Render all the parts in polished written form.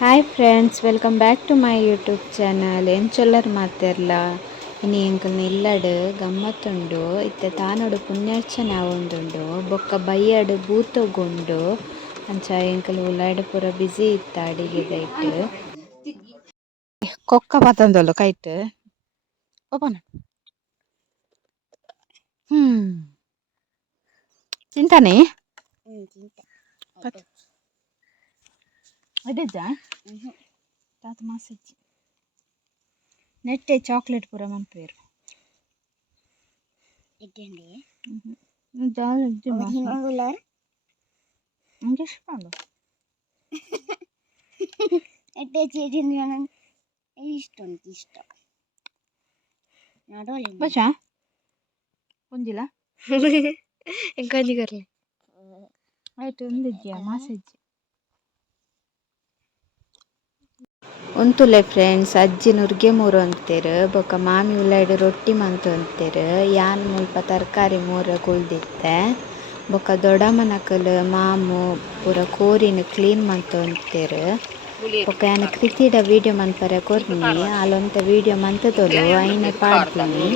Hi friends, welcome back to my YouTube channel. ಎಂಚೊಲ್ಲರು ಮಾತೆರ್ಲ ಇನಿ ಎಂಕಲ್ನ ಇಲ್ಲಡ್ ಗಮ್ಮತ್ತುಂಡು. ಇತ್ತೆ ತಾನೋಡು ಪುಣ್ಯಾರ್ಚನೆ ಆವೊಂದುಂಡು, ಬೊಕ್ಕ ಬಯ್ಯಡ್ ಬೂತೊಗ್ಗುಂಡು. ಅಂಚ ಎಂಕಲ್ ಉಲಾಯ್ಡ್ ಪೂರ ಬ್ಯುಸಿ ಇತ್ತ ಅಡಿಗೆದೈಟ್. ಕೊಕ್ಕ ಪತಂದೊಲ್ಲು ಕೈಟ್ ಓಪನ್. ತಿಂತಾನೆ ಅಡ್ಡೆಜ್ಜ ತಾತ ಮಾಸಜ್ಜಿ ನೆಟ್ಟೆ ಚಾಕ್ಲೇಟ್ ಪೂರ ಮನ್ಪುವೆರು. ಬಚ್ಚ ಒಂದಿಲ್ಲ ಎಂಕಂಜಿ ಕರ್ಲಿ ಆಯ್ತು ಒಂದಿದ್ಯಾ ಮಾಸಜ್ಜಿ ಒಂತುಲೆ ಫ್ರೆಂಡ್ಸ್. ಅಜ್ಜಿ ನುರ್ಗೆ ಮೂರು ಅಂತೆರ್ ಬೊಕ ಮಾಮಿ ಉಲಾಯ್ಡ್ ರೊಟ್ಟಿ ಮಂತು ಅಂತೆರ್. ಯಾನ್ ಮುಲ್ಪ ತರಕಾರಿ ಮೂರ ಕುಲ್ದಿತ್ತೆ. ಬೊಕ ದೊಡಮನಕಲ್ ಮಾಮು ಪೂರ ಕೋರಿನ್ ಕ್ಲೀನ್ ಮಂತು ಅಂತೆರ್. ಬೊಕ ಯಾನ್ ಕೃತಿಡ ವೀಡಿಯೋ ಮನ್ಪರೆ ಕೊರ್ನಿ, ಅಲೊಂತ ವೀಡಿಯೋ ಮಂತದೊಲು ಐನೆ ಪಾಡ್ದಿನಿ.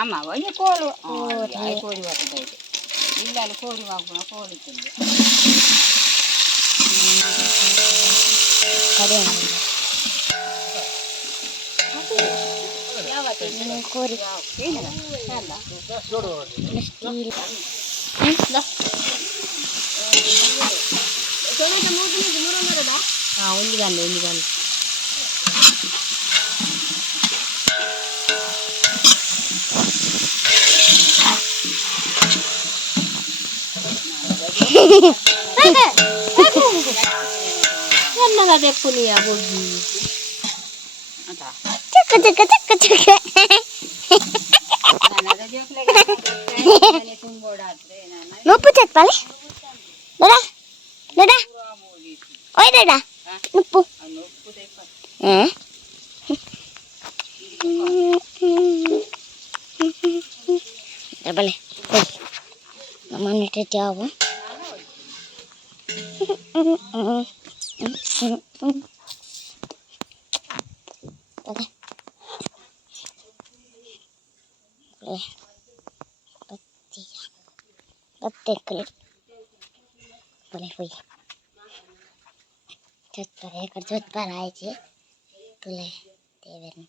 అమ్మ వంగి కోలు కోడి పట్టదైతే ఇల్లాలు కోడి వాకున కోడి తింది అదే కోరి ఉంది కానీ ఉంది కానీ ఎన్నగా తెప్పునియా బొగ్గి చక్క చక్క చక్క చక్క నొప్పు చెప్పాలి డడా డడా ఓయ్ డడా నొప్పు బలే ಮನೆ ಜಾವ ಬತ್ತೆಕ್ಕಲಿ ಬಲೆ ಹೋಯ್ ಚತ್ಪರೆ ಕಡೆ ಚತ್ಪರ ಆಯ್ತು ತುಲೆ ದೇವರನ್ನ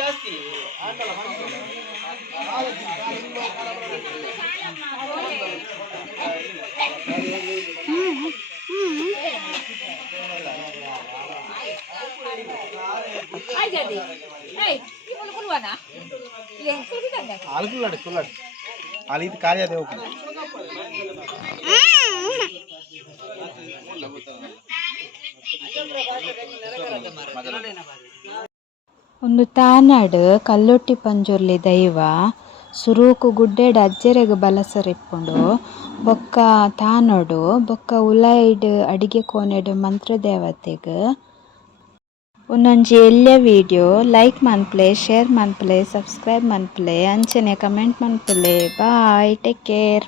ಜಾಸ್ತಿ ಇದು ಕಾರ್ಯ ಒಂದು ತಾನಾಡ್ ಕಲ್ಲೊಟ್ಟಿ ಪಂಜುರ್ಲಿ ದೈವ ಸುರೂಕು ಗುಡ್ಡೆಡ್ ಅಜ್ಜೆರೆಗ್ ಬಲಸರಿಪ್ಪುಂಡು ಬೊಕ್ಕ ತಾನೊಡು ಬೊಕ್ಕ ಉಲಾಯ್ಡ್ ಅಡಿಗೆ ಕೋಣೆಡ್ ಮಂತ್ರ ದೇವತೆಗ್ ಒಂದೊಂಜಿ ಎಲ್ಲ್ಯ ವಿಡಿಯೋ ಲೈಕ್ ಮನ್ಪುಲೆ, ಶೇರ್ ಮನ್ಪುಲೆ, ಸಬ್ಸ್ಕ್ರೈಬ್ ಮನ್ಪುಲೆ, ಅಂಚನೆ ಕಮೆಂಟ್ ಮನ್ಪುಲೆ. ಬಾಯ್, ಟೇಕ್ ಕೇರ್.